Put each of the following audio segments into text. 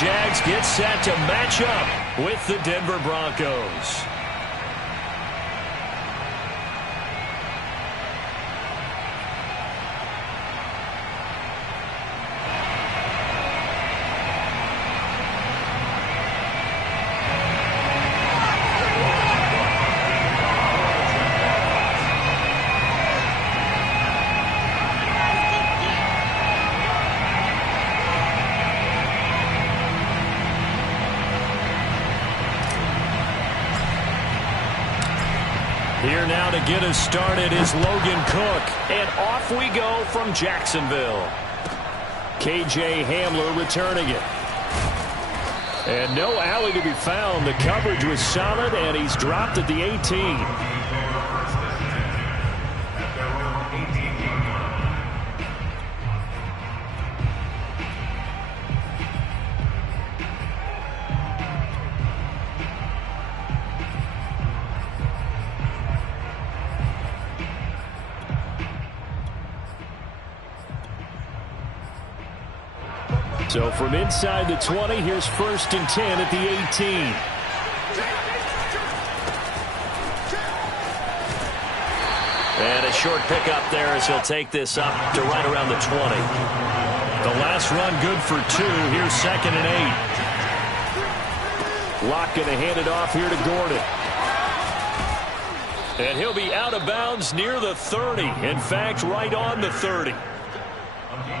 Jags get set to match up with the Denver Broncos. Here now to get us started is Logan Cook. And off we go from Jacksonville. KJ Hamler returning it. And no alley to be found. The coverage was solid, and he's dropped at the 18. So from inside the 20, here's 1st and 10 at the 18. And a short pickup there as he'll take this up to right around the 20. The last run good for 2. Here's 2nd and 8. Locke going to hand it off here to Gordon. And he'll be out of bounds near the 30. In fact, right on the 30.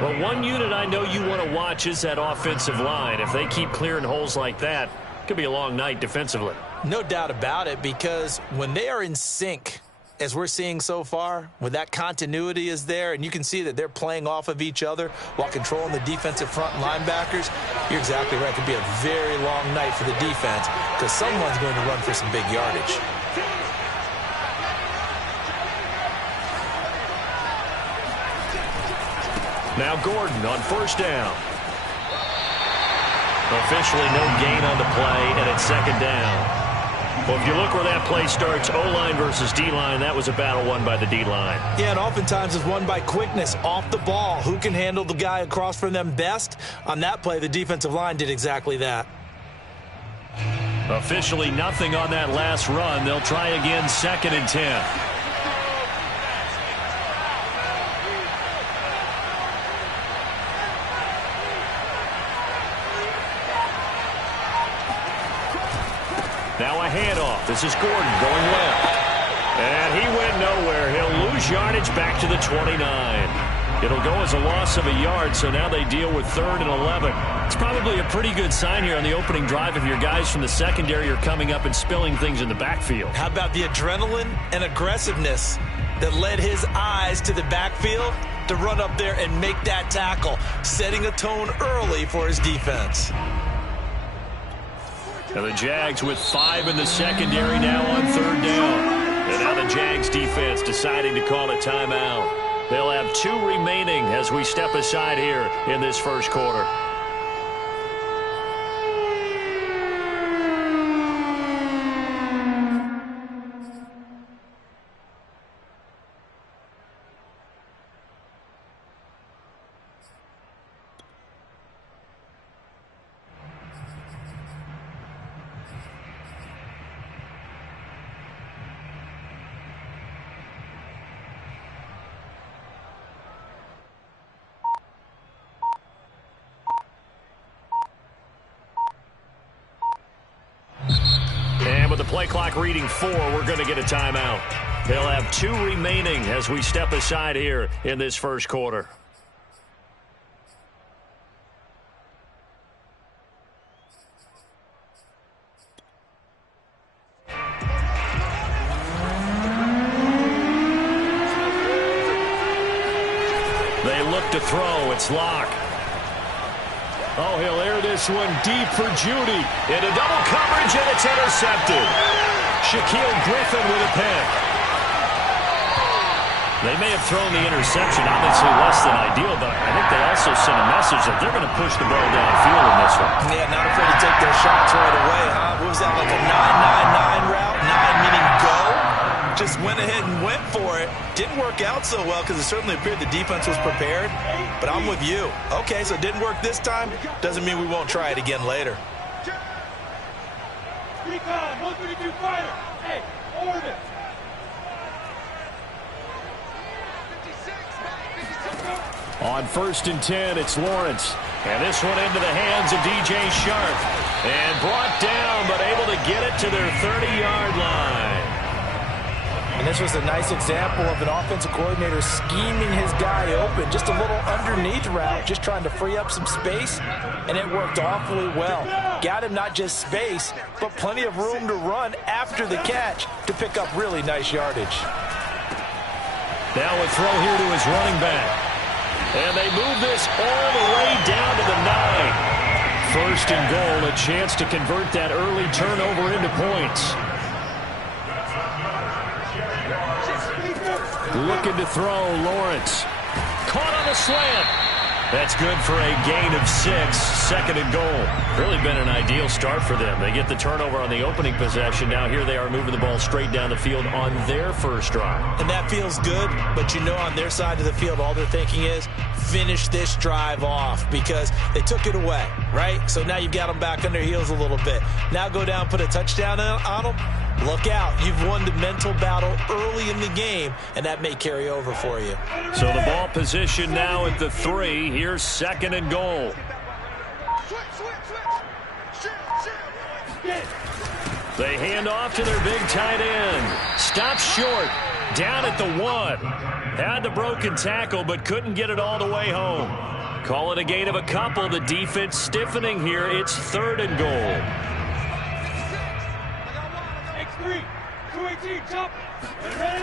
Well, one unit I know you want to watch is that offensive line. If they keep clearing holes like that, it could be a long night defensively. No doubt about it, because when they are in sync, as we're seeing so far, when that continuity is there and you can see that they're playing off of each other while controlling the defensive front linebackers, you're exactly right. It could be a very long night for the defense because someone's going to run for some big yardage. Now Gordon on 1st down. Officially no gain on the play, and it's 2nd down. Well, if you look where that play starts, O-line versus D-line, that was a battle won by the D-line. Yeah, and oftentimes it's won by quickness, off the ball. Who can handle the guy across from them best? On that play, the defensive line did exactly that. Officially nothing on that last run. They'll try again, 2nd and 10. Now a handoff. This is Gordon going left. And he went nowhere. He'll lose yardage back to the 29. It'll go as a loss of a yard, so now they deal with 3rd and 11. It's probably a pretty good sign here on the opening drive if your guys from the secondary are coming up and spilling things in the backfield. How about the adrenaline and aggressiveness that led his eyes to the backfield to run up there and make that tackle, setting a tone early for his defense. And the Jags with 5 in the secondary now on 3rd down. And now the Jags defense deciding to call a timeout. They'll have 2 remaining as we step aside here in this 1st quarter. With the play clock reading 4, we're going to get a timeout. They'll have 2 remaining as we step aside here in this 1st quarter. They look to throw. It's Locke. Oh, he'll air this one deep for Judy. Into double coverage, and it's intercepted. Shaquille Griffin with a pick. They may have thrown the interception, obviously less than ideal, but I think they also sent a message that they're going to push the ball downfield in this one. Yeah, not afraid to take their shots right away, huh? What was that, like a 9-9-9 route? 9 meaning go? Just went went ahead and went for it. Didn't work out so well because it certainly appeared the defense was prepared. But I'm with you. Okay, so it didn't work this time. Doesn't mean we won't try it again later. Recon, 132 fighter. Hey, order. On 1st and 10, it's Lawrence. And this one into the hands of DJ Sharp. And brought down, but able to get it to their 30-yard line. And this was a nice example of an offensive coordinator scheming his guy open. Just a little underneath route, just trying to free up some space. And it worked awfully well. Got him not just space, but plenty of room to run after the catch to pick up really nice yardage. Now a throw here to his running back. And they move this all the way down to the 9. 1st and goal, a chance to convert that early turnover into points. Looking to throw, Lawrence. Caught on the slant. That's good for a gain of 6, 2nd and goal. Really been an ideal start for them. They get the turnover on the opening possession. Now here they are moving the ball straight down the field on their first drive. And that feels good, but you know on their side of the field, all they're thinking is finish this drive off because they took it away, right? So now you've got them back on their heels a little bit. Now go down, put a touchdown on them. Look out. You've won the mental battle early in the game, and that may carry over for you. So the ball position now at the 3. Here's 2nd and goal. They hand off to their big tight end. Stops short. Down at the 1. Had the broken tackle, but couldn't get it all the way home. Call it a gain of a couple. The defense stiffening here. It's 3rd and goal.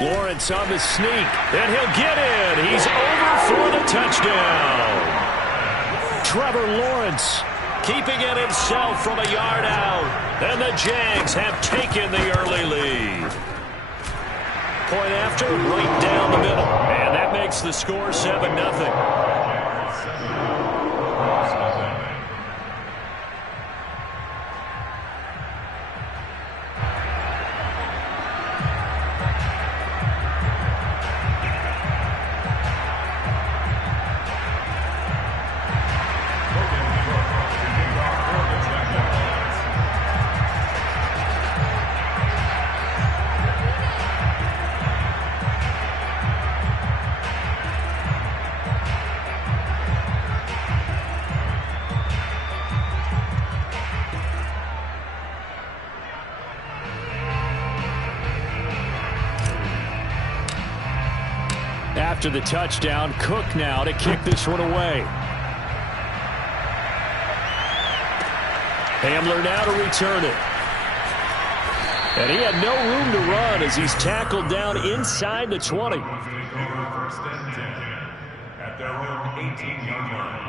Lawrence on the sneak, and he'll get in. He's over for the touchdown. Trevor Lawrence keeping it himself from a yard out, and the Jags have taken the early lead. Point after, right down the middle, and that makes the score 7-0. After the touchdown, Cook now to kick this one away. Hamler now to return it. And he had no room to run as he's tackled down inside the 20. First and 10 at their own 18-yard line.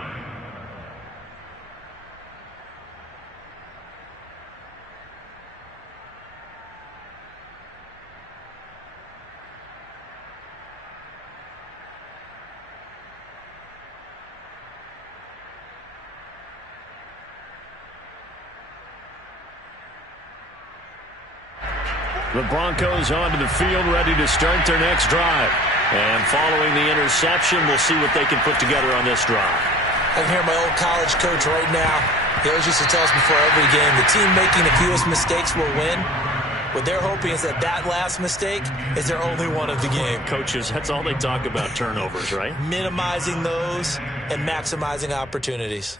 The Broncos onto the field, ready to start their next drive. And following the interception, we'll see what they can put together on this drive. I can hear my old college coach right now. He always used to tell us before every game, the team making the fewest mistakes will win. What they're hoping is that that last mistake is their only one of the game. Coaches, that's all they talk about, turnovers, right? Minimizing those and maximizing opportunities.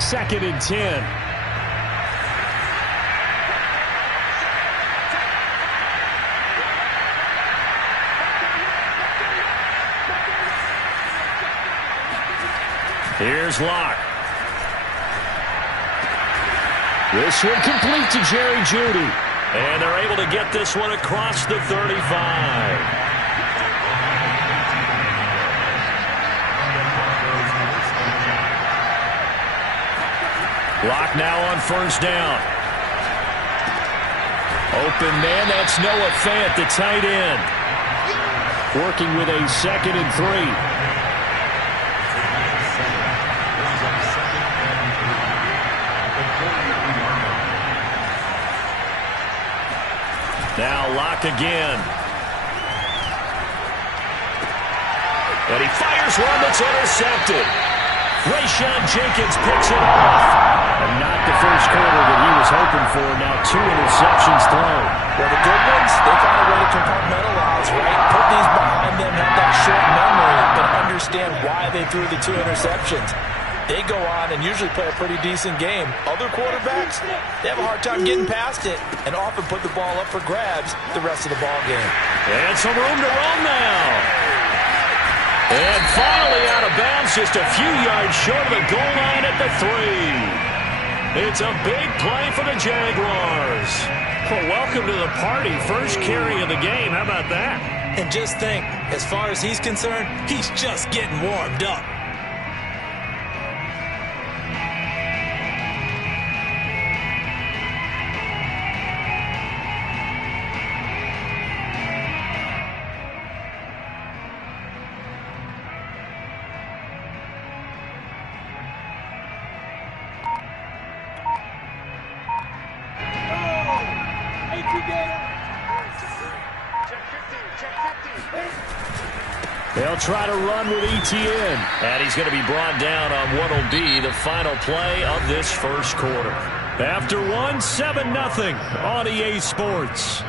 Second and 10. Here's Locke. This one complete to Jerry Jeudy. And they're able to get this one across the 35. Locke now on first down. Open man, that's Noah Fant, the tight end. working with a 2nd and 3. Now Locke again. And he fires one that's intercepted. Rayshawn Jenkins picks it off. And not the first quarter that he was hoping for. Now 2 interceptions thrown. Well, the good ones, they find a way to compartmentalize, right? Put these behind them, have that short memory, but understand why they threw the 2 interceptions. They go on and usually play a pretty decent game. Other quarterbacks, they have a hard time getting past it and often put the ball up for grabs the rest of the ball game. And some room to run now. And finally out of bounds, just a few yards short of the goal line at the 3. It's a big play for the Jaguars. Well, welcome to the party. First carry of the game. How about that? And just think, as far as he's concerned, he's just getting warmed up. They'll try to run with Etienne. And he's going to be brought down on what will be the final play of this first quarter. After one, 7-0 on EA Sports.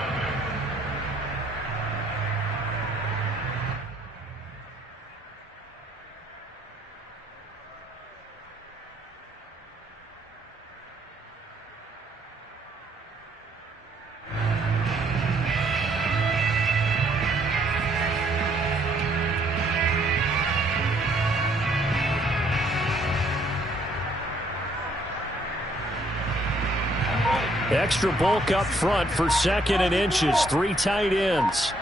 Extra bulk up front for 2nd and inches. 3 tight ends.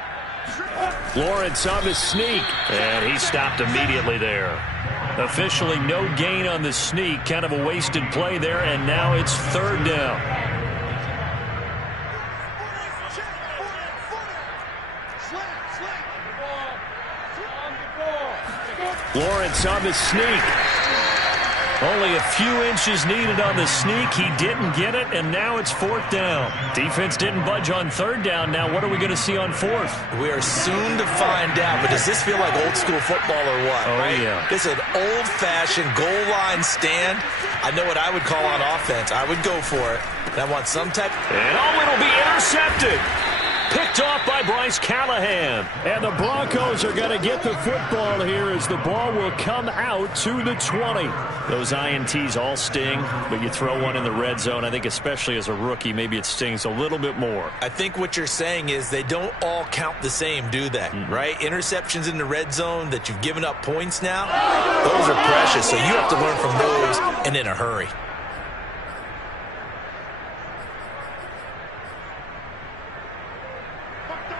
Lawrence on the sneak. And he stopped immediately there. Officially no gain on the sneak. Kind of a wasted play there. And now it's 3rd down. Lawrence on the sneak. Only a few inches needed on the sneak. He didn't get it, and now it's 4th down. Defense didn't budge on 3rd down. Now what are we going to see on 4th? We are soon to find out, but does this feel like old school football or what? Oh, right? yeah. This is an old-fashioned goal line stand. I know what I would call on offense. I would go for it. And I want some type. And it'll be intercepted. Picked off by Bryce Callahan. And the Broncos are going to get the football here as the ball will come out to the 20. Those INTs all sting, but you throw one in the red zone. I think especially as a rookie, maybe it stings a little bit more. I think what you're saying is they don't all count the same, do they? Right? Interceptions in the red zone that you've given up points now, those are precious. So you have to learn from those and in a hurry.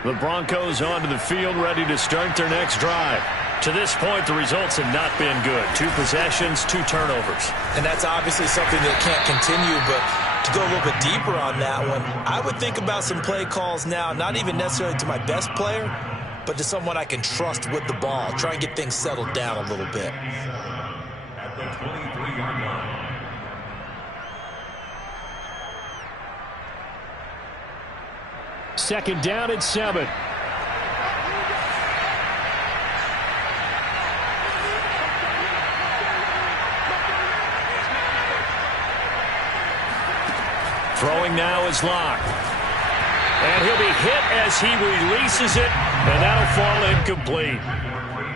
The Broncos onto the field, ready to start their next drive. To this point, the results have not been good. 2 possessions, 2 turnovers. And that's obviously something that can't continue, but to go a little bit deeper on that one, I would think about some play calls now, not even necessarily to my best player, but to someone I can trust with the ball. Try and get things settled down a little bit. At the 23-yard line. Second down at 7. Throwing now is Locke. And he'll be hit as he releases it, and that'll fall incomplete.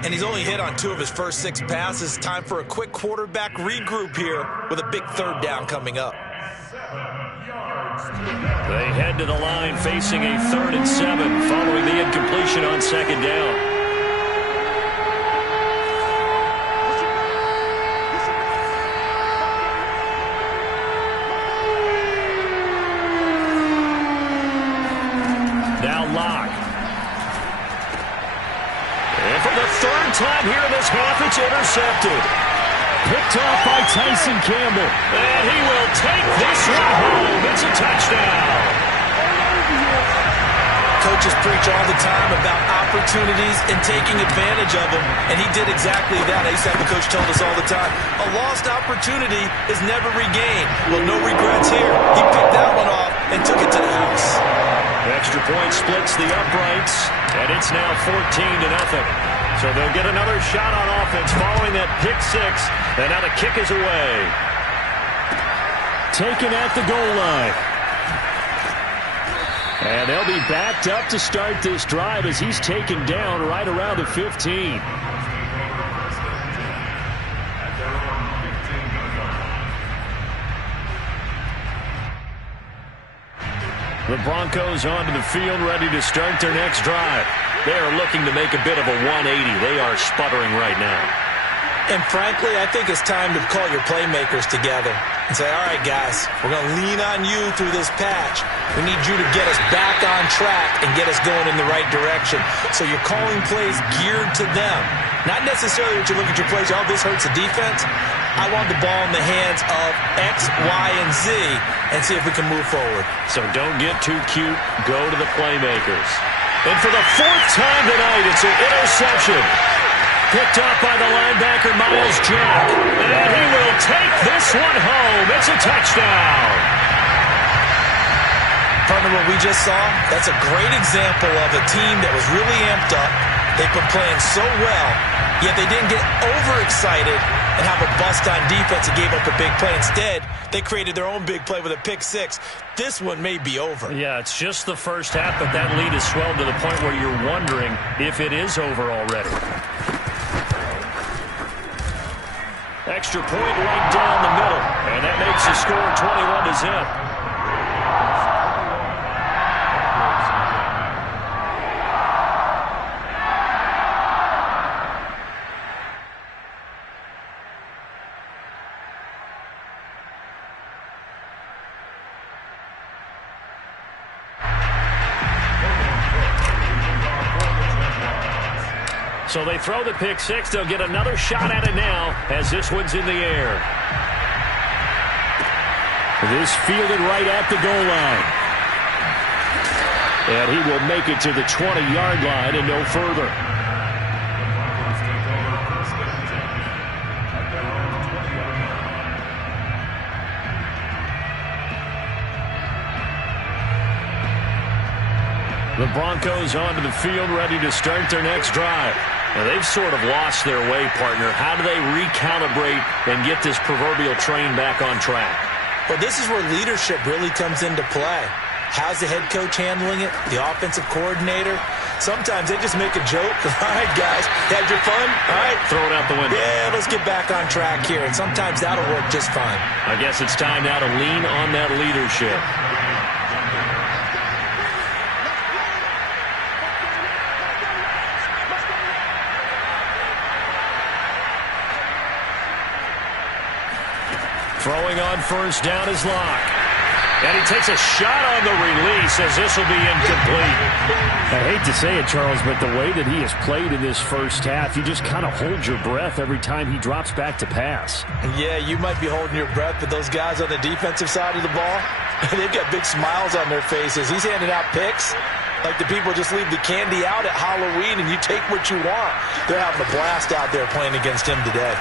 And he's only hit on 2 of his first 6 passes. Time for a quick quarterback regroup here with a big 3rd down coming up. They head to the line facing a 3rd and 7 following the incompletion on 2nd down. Now Locke. And for the 3rd time here in this half, it's intercepted. Picked off by Tyson Campbell. And he will take this one home. It's a touchdown. Coaches preach all the time about opportunities and taking advantage of them, and he did exactly that. I used to have the coach tell us all the time, a lost opportunity is never regained. Well, no regrets here. He picked that one off and took it to the house. Extra point splits the uprights, and it's now 14-0. So they'll get another shot on offense following that pick six, and now the kick is away. Taken at the goal line. And they'll be backed up to start this drive as he's taken down right around the 15. The Broncos onto the field, ready to start their next drive. They are looking to make a bit of a 180. They are sputtering right now. And frankly, I think it's time to call your playmakers together and say, all right, guys, we're going to lean on you through this patch. We need you to get us back on track and get us going in the right direction. So you're calling plays geared to them. Not necessarily that you look at your plays, oh, this hurts the defense. I want the ball in the hands of X, Y, and Z and see if we can move forward. So don't get too cute. Go to the playmakers. And for the fourth time tonight, it's an interception. Picked up by the linebacker, Miles Jack. And he will take this one home. It's a touchdown. Partner, what we just saw, that's a great example of a team that was really amped up. They've been playing so well, yet they didn't get overexcited and have a bust on defense and gave up a big play. Instead, they created their own big play with a pick six. This one may be over. Yeah, it's just the first half, but that lead has swelled to the point where you're wondering if it is over already. Extra point right down the middle, and that makes the score 21-0. So they throw the pick six. They'll get another shot at it now as this one's in the air. This fielded right at the goal line. And he will make it to the 20-yard line and no further. The Broncos onto the field, ready to start their next drive. Now, they've sort of lost their way, partner. How do they recalibrate and get this proverbial train back on track? Well, this is where leadership really comes into play. How's the head coach handling it? The offensive coordinator? Sometimes they just make a joke. All right, guys, had your fun? All right. Throw it out the window. Yeah, let's get back on track here. And sometimes that'll work just fine. I guess it's time now to lean on that leadership. Throwing on first down is Locke. And he takes a shot on the release as this will be incomplete. I hate to say it, Charles, but the way that he has played in this first half, you just kind of hold your breath every time he drops back to pass. Yeah, you might be holding your breath, but those guys on the defensive side of the ball, they've got big smiles on their faces. He's handing out picks like the people just leave the candy out at Halloween and you take what you want. They're having a blast out there playing against him today.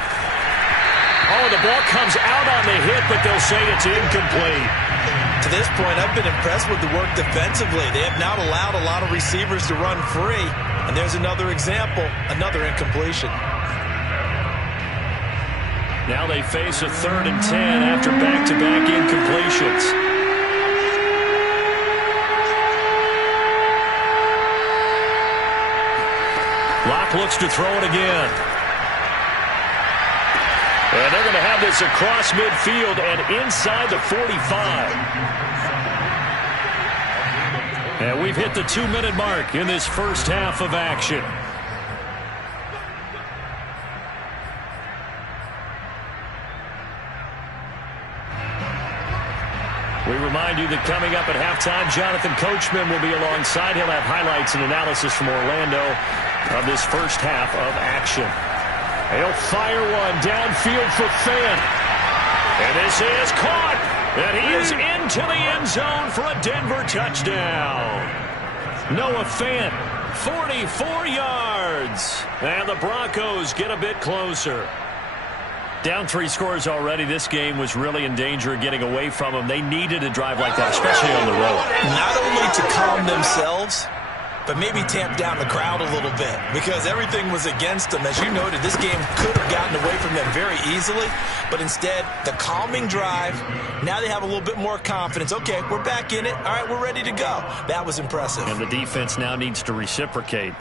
Oh, the ball comes out on the hit, but they'll say it's incomplete. To this point, I've been impressed with the work defensively. They have not allowed a lot of receivers to run free. And there's another example, another incompletion. Now they face a 3rd and 10 after back-to-back incompletions. Locke looks to throw it again. And they're going to have this across midfield and inside the 45. And we've hit the 2-minute mark in this first half of action. We remind you that coming up at halftime, Jonathan Coachman will be alongside. He'll have highlights and analysis from Orlando of this first half of action. He'll fire one downfield for Fant. And this is caught. And he is into the end zone for a Denver touchdown. Noah Fant, 44 yards. And the Broncos get a bit closer. Down 3 scores already. This game was really in danger of getting away from them. They needed a drive like that, especially on the road. Not only to calm themselves, but maybe tamp down the crowd a little bit because everything was against them. As you noted, this game could have gotten away from them very easily, but instead, the calming drive, now they have a little bit more confidence. Okay, we're back in it. All right, we're ready to go. That was impressive. And the defense now needs to reciprocate.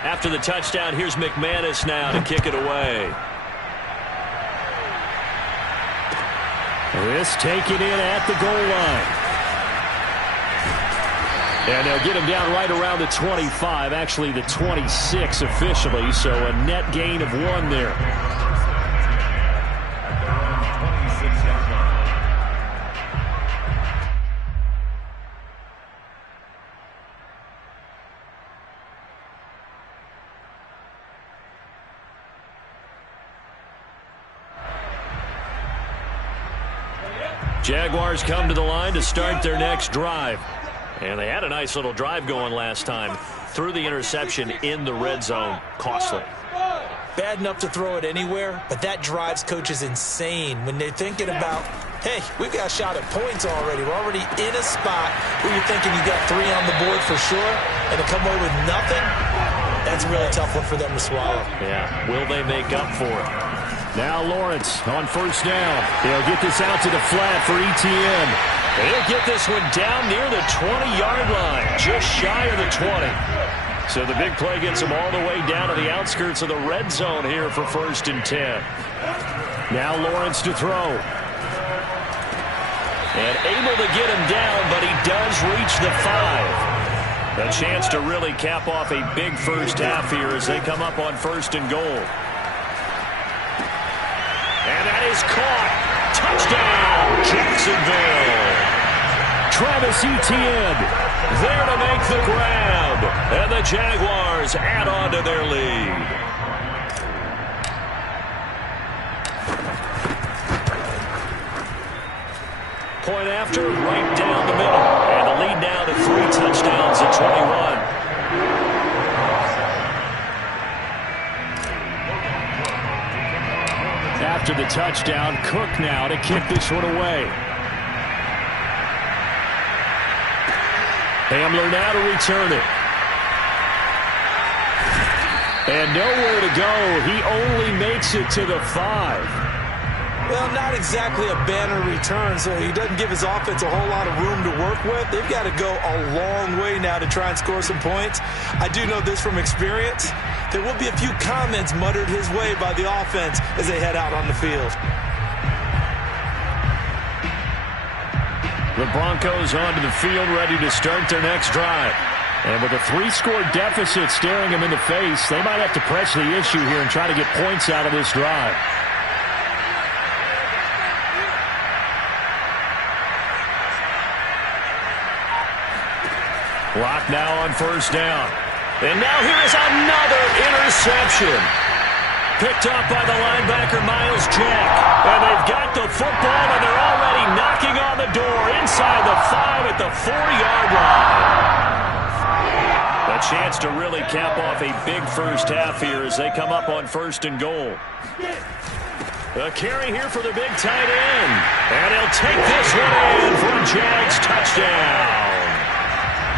After the touchdown, here's McManus now to kick it away. This taken in at the goal line. And they'll get him down right around the 25, actually the 26 officially, so a net gain of 1 there. Jaguars come to the line to start their next drive. And they had a nice little drive going last time. Threw the interception in the red zone. Costly. Bad enough to throw it anywhere, but that drives coaches insane when they're thinking about, hey, we've got a shot at points already. We're already in a spot where you're thinking you got 3 on the board for sure, and to come away with nothing, that's a really tough one for them to swallow. Yeah, will they make up for it? Now Lawrence on first down. He'll get this out to the flat for ETN. He'll get this one down near the 20-yard line, just shy of the 20. So the big play gets him all the way down to the outskirts of the red zone here for 1st and 10. Now Lawrence to throw. And able to get him down, but he does reach the 5. A chance to really cap off a big first half here as they come up on 1st and goal. And that is caught. Touchdown, Jacksonville. Travis Etienne there to make the grab. And the Jaguars add on to their lead. Point after, right down the middle. And the lead now to 3 touchdowns at 21. After the touchdown, Cook now to kick this one away. Hamler now to return it. And nowhere to go. He only makes it to the 5. Well, not exactly a banner return, so he doesn't give his offense a whole lot of room to work with. They've got to go a long way now to try and score some points. I do know this from experience. There will be a few comments muttered his way by the offense as they head out on the field. The Broncos onto the field ready to start their next drive. And with a 3-score deficit staring them in the face, they might have to press the issue here and try to get points out of this drive. Clock now on first down. And now here is another interception. Picked up by the linebacker, Miles Jack. And they've got the football, and they're already knocking on the door inside the 5 at the 40-yard line. A chance to really cap off a big first half here as they come up on 1st and goal. A carry here for the big tight end. And he'll take this one in for a Jags touchdown.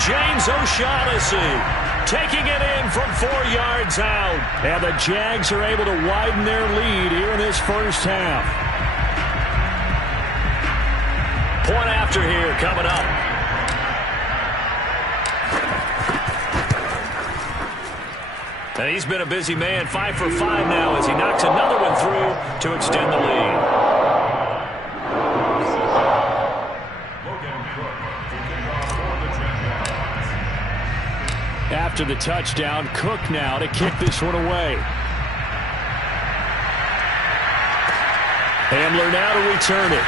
James O'Shaughnessy taking it in from 4 yards out. And the Jags are able to widen their lead here in this first half. Point after here coming up. And he's been a busy man, 5 for 5 now as he knocks another one through to extend the lead. After the touchdown, Cook now to kick this one away. Hamler now to return it.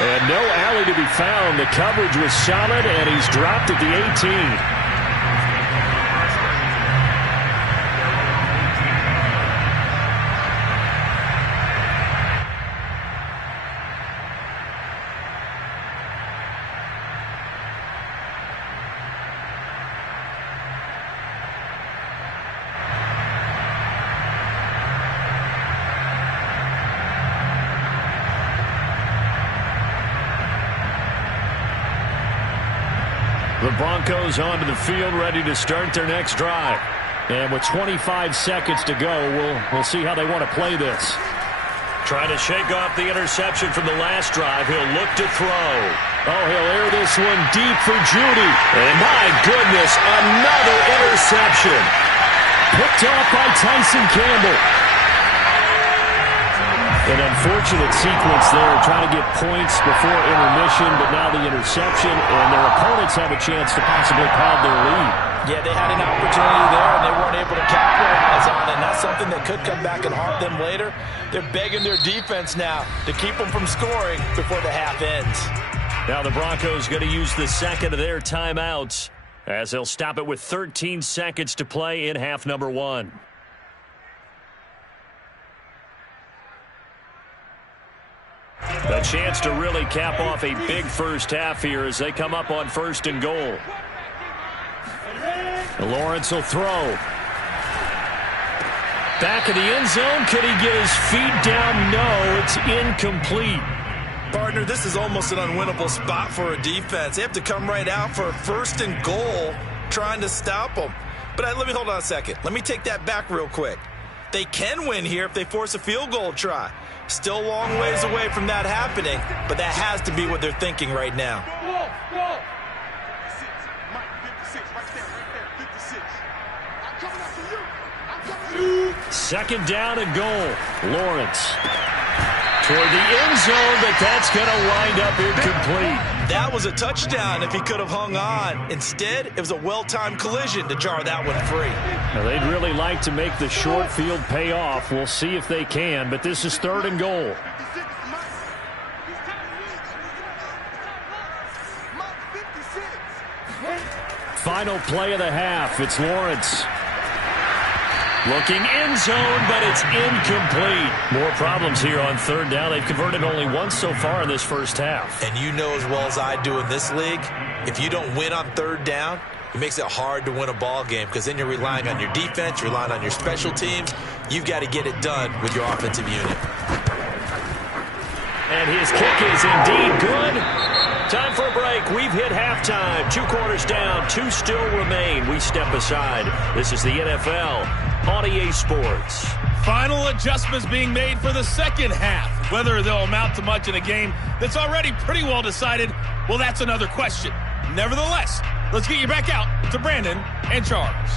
And no alley to be found. The coverage was solid, and he's dropped at the 18. The Broncos onto the field, ready to start their next drive. And with 25 seconds to go, we'll see how they want to play this. Trying to shake off the interception from the last drive. He'll look to throw. Oh, he'll air this one deep for Judy. And my goodness, another interception. Picked off by Tyson Campbell. An unfortunate sequence there, trying to get points before intermission, but now the interception, and their opponents have a chance to possibly pad their lead. Yeah, they had an opportunity there, and they weren't able to capitalize on it, and that's something that could come back and haunt them later. They're begging their defense now to keep them from scoring before the half ends. Now the Broncos going to use the second of their timeouts as they'll stop it with 13 seconds to play in half number 1. A chance to really cap off a big first half here as they come up on 1st and goal. Lawrence will throw. Back of the end zone. Could he get his feet down? No, it's incomplete. Partner, this is almost an unwinnable spot for a defense. They have to come right out for a 1st and goal trying to stop them. But let me hold on a second. Let me take that back real quick. They can win here if they force a field goal try. Still a long ways away from that happening, but that has to be what they're thinking right now. Second down and goal. Lawrence toward the end zone, but that's going to wind up incomplete. That was a touchdown if he could have hung on. Instead, it was a well-timed collision to jar that one free. Now, they'd really like to make the short field pay off. We'll see if they can, but this is 3rd and goal. Final play of the half. It's Lawrence. Looking end zone, but it's incomplete. More problems here on 3rd down. They've converted only once so far in this first half. And you know as well as I do in this league, if you don't win on 3rd down, it makes it hard to win a ball game because then you're relying on your defense, you're relying on your special teams. You've got to get it done with your offensive unit. And his kick is indeed good. Time for a break. We've hit halftime. 2 quarters down, 2 still remain. We step aside. This is the NFL on EA Sports. Final adjustments being made for the second half. Whether they'll amount to much in a game that's already pretty well decided, well, that's another question. Nevertheless, let's get you back out to Brandon and Charles.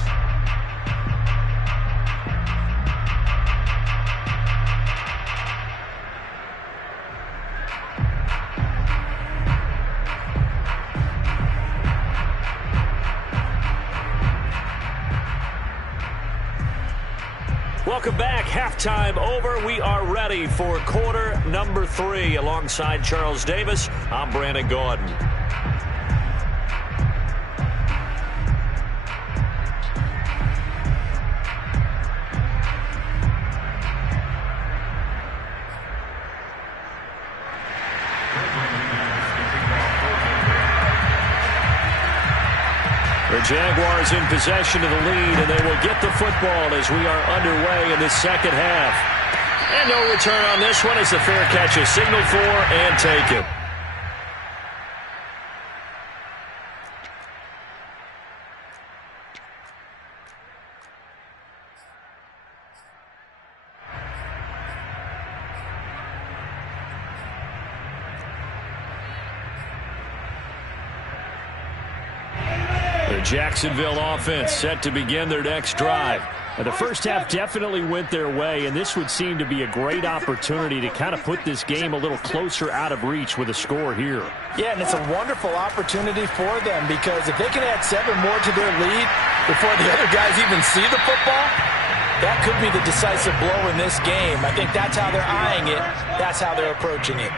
Welcome back. Halftime over. We are ready for quarter number 3. Alongside Charles Davis, I'm Brandon Gaudin. The Jaguars in possession of the lead, and they will get the football as we are underway in this second half. And no return on this one as the fair catch is signaled for and taken. Jacksonville offense set to begin their next drive. And the first half definitely went their way, and this would seem to be a great opportunity to kind of put this game a little closer out of reach with a score here. Yeah, and it's a wonderful opportunity for them because if they can add 7 more to their lead before the other guys even see the football, That could be the decisive blow in this game. I think that's how they're eyeing it. That's how they're approaching it.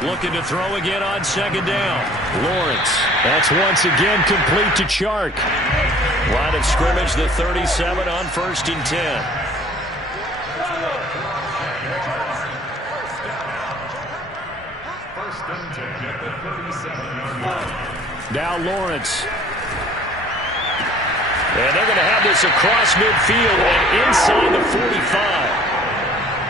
Looking to throw again on second down. Lawrence. That's once again complete to Chark. Line of scrimmage, the 37 on 1st and 10. Now Lawrence. And they're going to have this across midfield and inside the 45.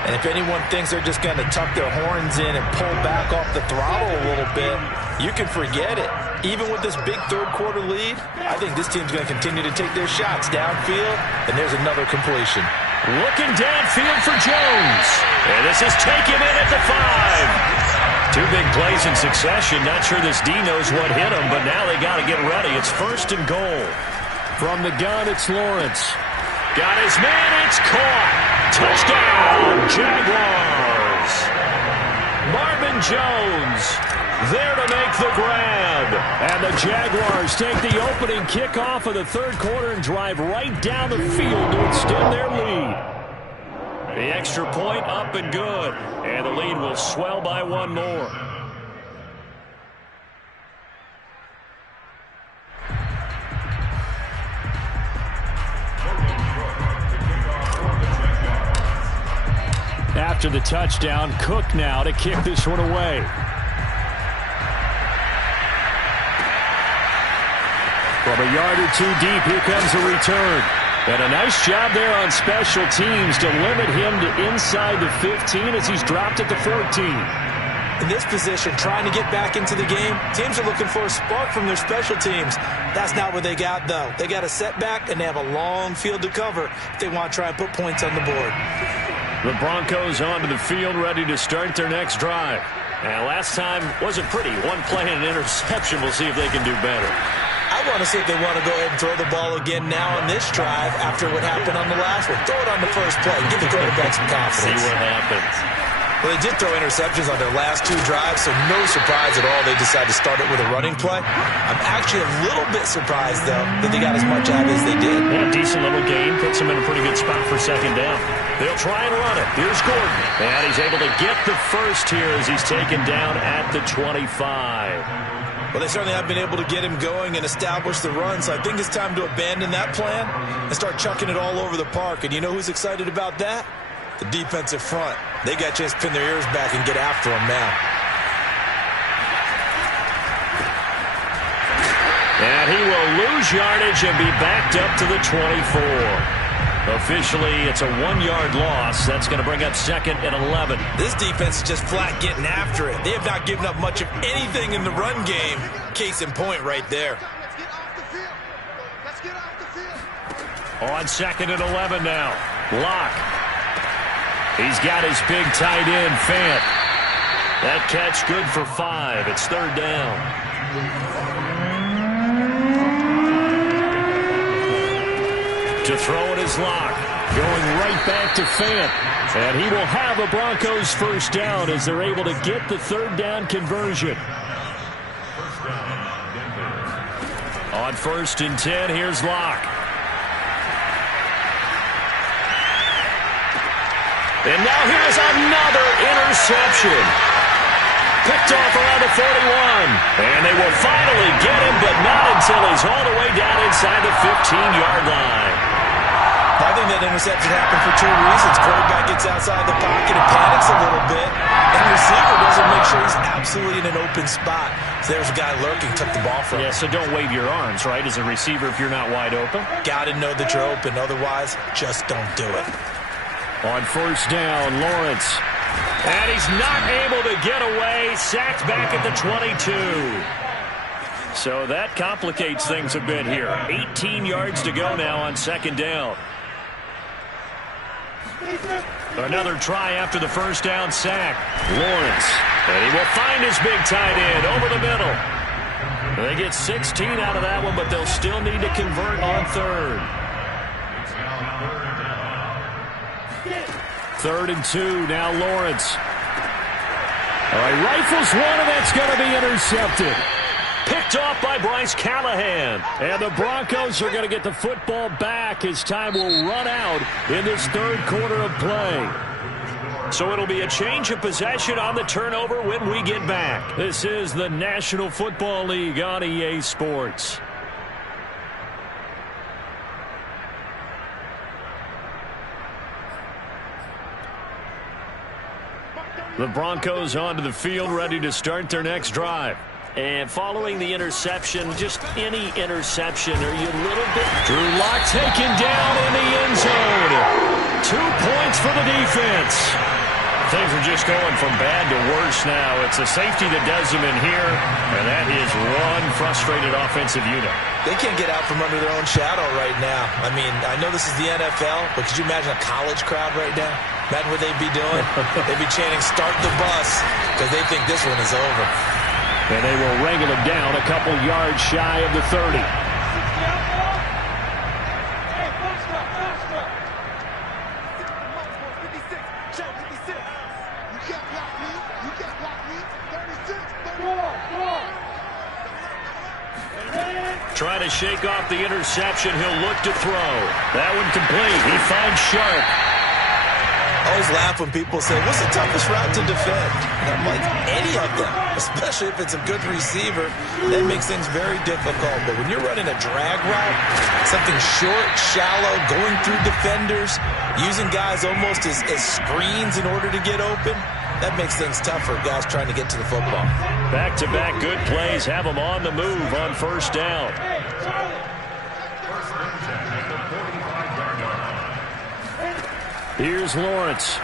And if anyone thinks they're just going to tuck their horns in and pull back off the throttle a little bit, you can forget it. Even with this big third-quarter lead, I think this team's going to continue to take their shots downfield, and there's another completion. Looking downfield for Jones. And this is taken in at the 5. Two big plays in succession. Not sure this D knows what hit him, but now they got to get ready. It's 1st and goal. From the gun, it's Lawrence. Got his man. It's caught. Touchdown, Jaguars. Marvin Jones there to make the grab. And the Jaguars take the opening kickoff of the third quarter and drive right down the field to extend their lead. The extra point up and good. And the lead will swell by one more. After the touchdown, Cook now to kick this one away. From a yard or two deep, here comes the return. And a nice job there on special teams to limit him to inside the 15 as he's dropped at the 14. In this position, trying to get back into the game, teams are looking for a spark from their special teams. That's not what they got, though. They got a setback, and they have a long field to cover if they want to try and put points on the board. The Broncos onto the field, ready to start their next drive. And last time wasn't pretty. One play and an interception. We'll see if they can do better. I want to see if they want to go ahead and throw the ball again now on this drive after what happened on the last one. Throw it on the first play. Give the quarterback some confidence. See what happens. Well, they did throw interceptions on their last two drives, so no surprise at all they decided to start it with a running play. I'm actually a little bit surprised, though, that they got as much out as they did. Yeah, decent little game. Puts them in a pretty good spot for second down. They'll try and run it. Here's Gordon. And he's able to get the first here as he's taken down at the 25. Well, they certainly have been able to get him going and establish the run, so I think it's time to abandon that plan and start chucking it all over the park. And you know who's excited about that? The defensive front. They got a chance to pin their ears back and get after him now. And he will lose yardage and be backed up to the 24. Officially, it's a 1-yard loss. That's going to bring up 2nd and 11. This defense is just flat getting after it. They have not given up much of anything in the run game. Case in point right there. On 2nd and 11 now. Locke. He's got his big tight end, Fant. That catch good for 5. It's 3rd down. To throw it is Locke. Going right back to Fant. And he will have a Broncos first down as they're able to get the 3rd down conversion. On 1st and 10, here's Locke. And now here's another interception. Picked off around the 41. And they will finally get him, but not until he's all the way down inside the 15-yard line. I think that interception happened for 2 reasons. Quarterback gets outside the pocket and panics a little bit. And the receiver doesn't make sure he's absolutely in an open spot. So there's a guy lurking, took the ball from him. Yeah, so don't wave your arms, right, as a receiver if you're not wide open. Got to know that you're open. Otherwise, just don't do it. On 1st down, Lawrence. And he's not able to get away. Sacked back at the 22. So that complicates things a bit here. 18 yards to go now on 2nd down. Another try after the first down sack. Lawrence. And he will find his big tight end over the middle. They get 16 out of that one, but they'll still need to convert on 3rd. 3rd and 2, now Lawrence. All right, rifles one, and that's going to be intercepted. Picked off by Bryce Callahan. And the Broncos are going to get the football back as time will run out in this third quarter of play. So it'll be a change of possession on the turnover when we get back. This is the National Football League on EA Sports. The Broncos onto the field, ready to start their next drive. And following the interception, just any interception, are you a little bit... Drew Lock taken down in the end zone. 2 points for the defense. Things are just going from bad to worse now. It's a safety that does them in here, and that is one frustrated offensive unit. They can't get out from under their own shadow right now. I mean, I know this is the NFL, but could you imagine a college crowd right now? Imagine what they'd be doing. They'd be chanting, "Start the bus," because they think this one is over. And they will wrangle him down a couple yards shy of the 30. Trying to shake off the interception. He'll look to throw. That one complete. He finds Sharp. I always laugh when people say, what's the toughest route to defend? And I'm like, any of them, especially if it's a good receiver. That makes things very difficult. But when you're running a drag route, something short, shallow, going through defenders, using guys almost as screens in order to get open, that makes things tough for guys trying to get to the football. Back-to-back good plays have them on the move on first down. Here's Lawrence.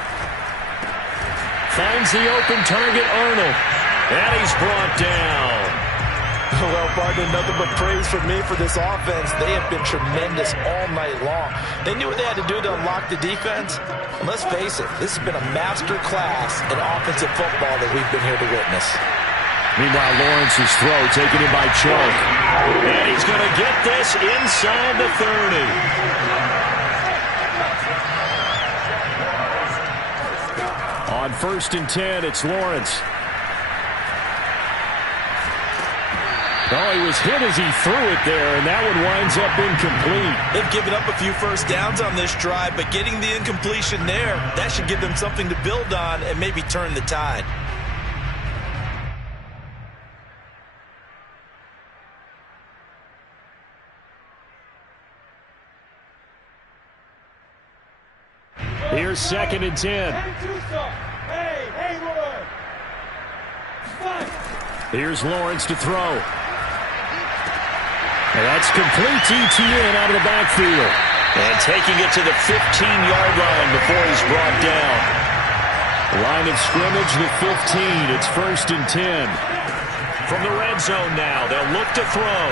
Finds the open target, Arnold. And he's brought down. Well, partner, nothing but praise from me for this offense. They have been tremendous all night long. They knew what they had to do to unlock the defense. And let's face it, this has been a master class in offensive football that we've been here to witness. Meanwhile, Lawrence's throw taken in by Chark. And he's going to get this inside the 30. On 1st and 10, it's Lawrence. Oh, he was hit as he threw it there, and that one winds up incomplete. They've given up a few first downs on this drive, but getting the incompletion there, that should give them something to build on and maybe turn the tide. Here's 2nd and 10. Here's Lawrence to throw. And that's complete to Etienne out of the backfield. And taking it to the 15-yard line before he's brought down. Line of scrimmage, the 15. It's 1st and 10. From the red zone now, they'll look to throw.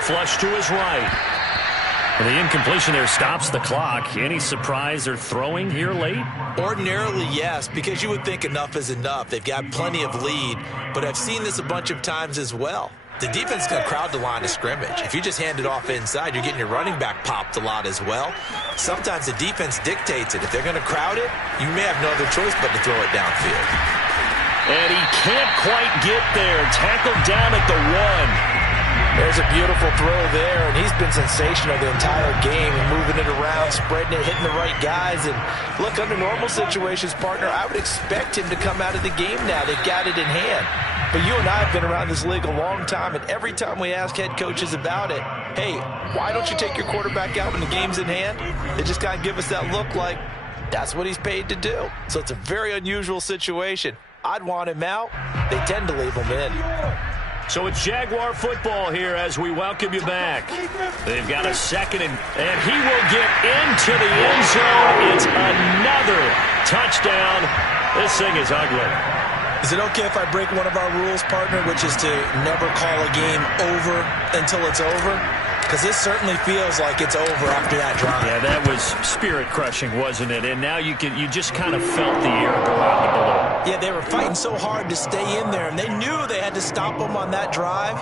Flush to his right. And the incompletion there stops the clock. Any surprise they're throwing here late? Ordinarily, yes, because you would think enough is enough. They've got plenty of lead, but I've seen this a bunch of times as well. The defense is going to crowd the line of scrimmage. If you just hand it off inside, you're getting your running back popped a lot as well. Sometimes the defense dictates it. If they're going to crowd it, you may have no other choice but to throw it downfield. And he can't quite get there. Tackled down at the 1. There's a beautiful throw there, and he's been sensational the entire game, moving it around, spreading it, hitting the right guys. And look, under normal situations, partner, I would expect him to come out of the game now. They've got it in hand. But you and I have been around this league a long time, and every time we ask head coaches about it, hey, why don't you take your quarterback out when the game's in hand? They just kind of give us that look like that's what he's paid to do. So it's a very unusual situation. I'd want him out. They tend to leave him in. So it's Jaguar football here as we welcome you back. They've got a 2nd, and he will get into the end zone. It's another touchdown. This thing is ugly. Is it okay if I break one of our rules, partner, which is to never call a game over until it's over? Because this certainly feels like it's over after that drive. Yeah, that was spirit-crushing, wasn't it? And now you just kind of felt the air go out the balloon. Yeah, they were fighting so hard to stay in there, and they knew they had to stop them on that drive.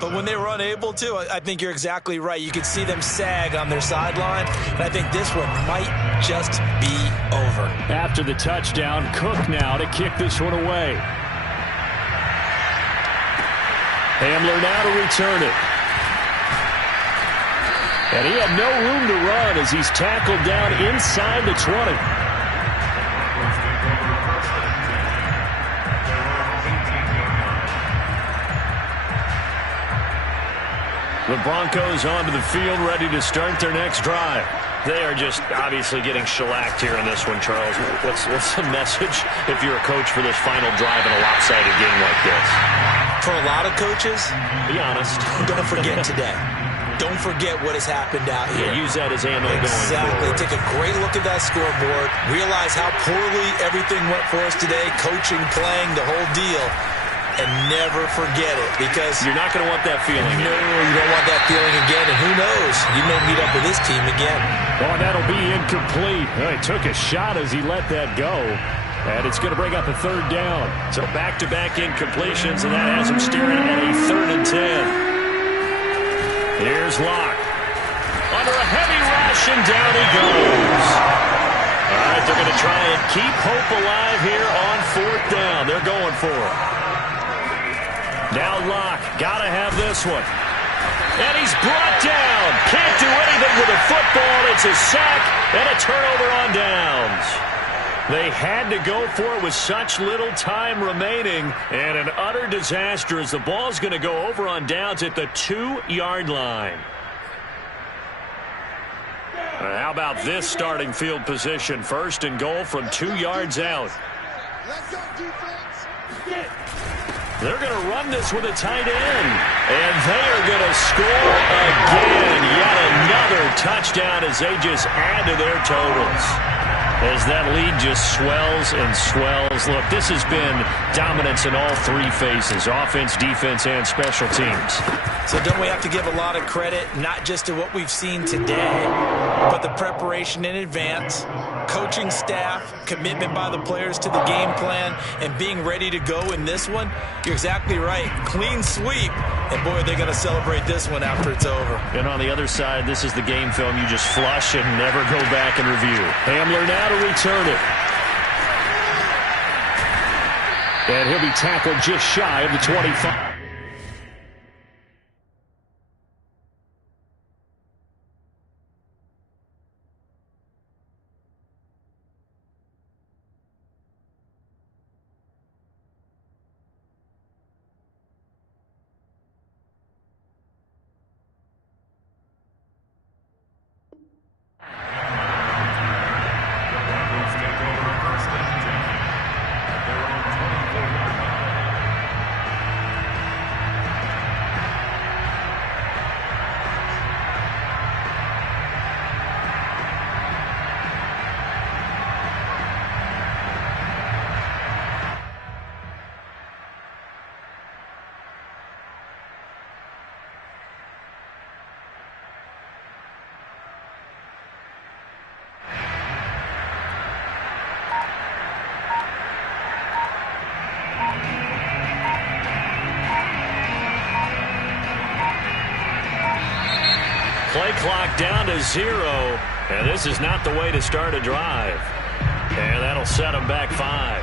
But when they were unable to, I think you're exactly right. You could see them sag on their sideline, and I think this one might just be over. After the touchdown, Cook now to kick this one away. Hamler now to return it. And he had no room to run as he's tackled down inside the 20. The Broncos onto the field, ready to start their next drive. They are just obviously getting shellacked here in this one, Charles. What's the message if you're a coach for this final drive in a lopsided game like this? For a lot of coaches, be honest. Don't forget today. Don't forget what has happened out here. Yeah, use that as ammo going Exactly. forward. Take a great look at that scoreboard. Realize how poorly everything went for us today. Coaching, playing, the whole deal. And never forget it, because you're not going to want that feeling. No, you don't want that feeling again. And who knows? You may meet up with this team again. Oh, that'll be incomplete. He took a shot as he let that go. And it's going to bring up a third down. So back-to-back incompletions, and that has him staring at a 3rd and 10. Here's Locke. Under a heavy rush, and down he goes. All right, they're going to try and keep hope alive here on 4th down. They're going for it. Now Locke, got to have this one. And he's brought down. Can't do anything with a football. It's a sack and a turnover on downs. They had to go for it with such little time remaining. And an utter disaster as the ball's going to go over on downs at the 2-yard line. How about this starting field position? 1st and goal from 2 yards out. Let's go, defense. They're going to run this with a tight end. And they are going to score again. Yet another touchdown as they just add to their totals. As that lead just swells and swells. Look, this has been dominance in all 3 phases. Offense, defense, and special teams. So don't we have to give a lot of credit, not just to what we've seen today, but the preparation in advance, coaching staff, commitment by the players to the game plan, and being ready to go in this one? You're exactly right. Clean sweep. And, boy, they're going to celebrate this one after it's over. And on the other side, this is the game film you just flush and never go back and review. Hamler now to return it. And he'll be tackled just shy of the 25. Play clock down to 0, and this is not the way to start a drive. And that'll set them back 5.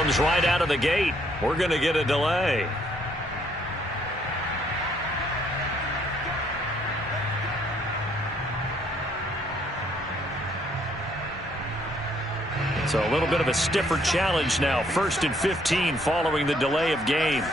problems right out of the gate. We're going to get a delay. So a little bit of a stiffer challenge now. 1st and 15 following the delay of game.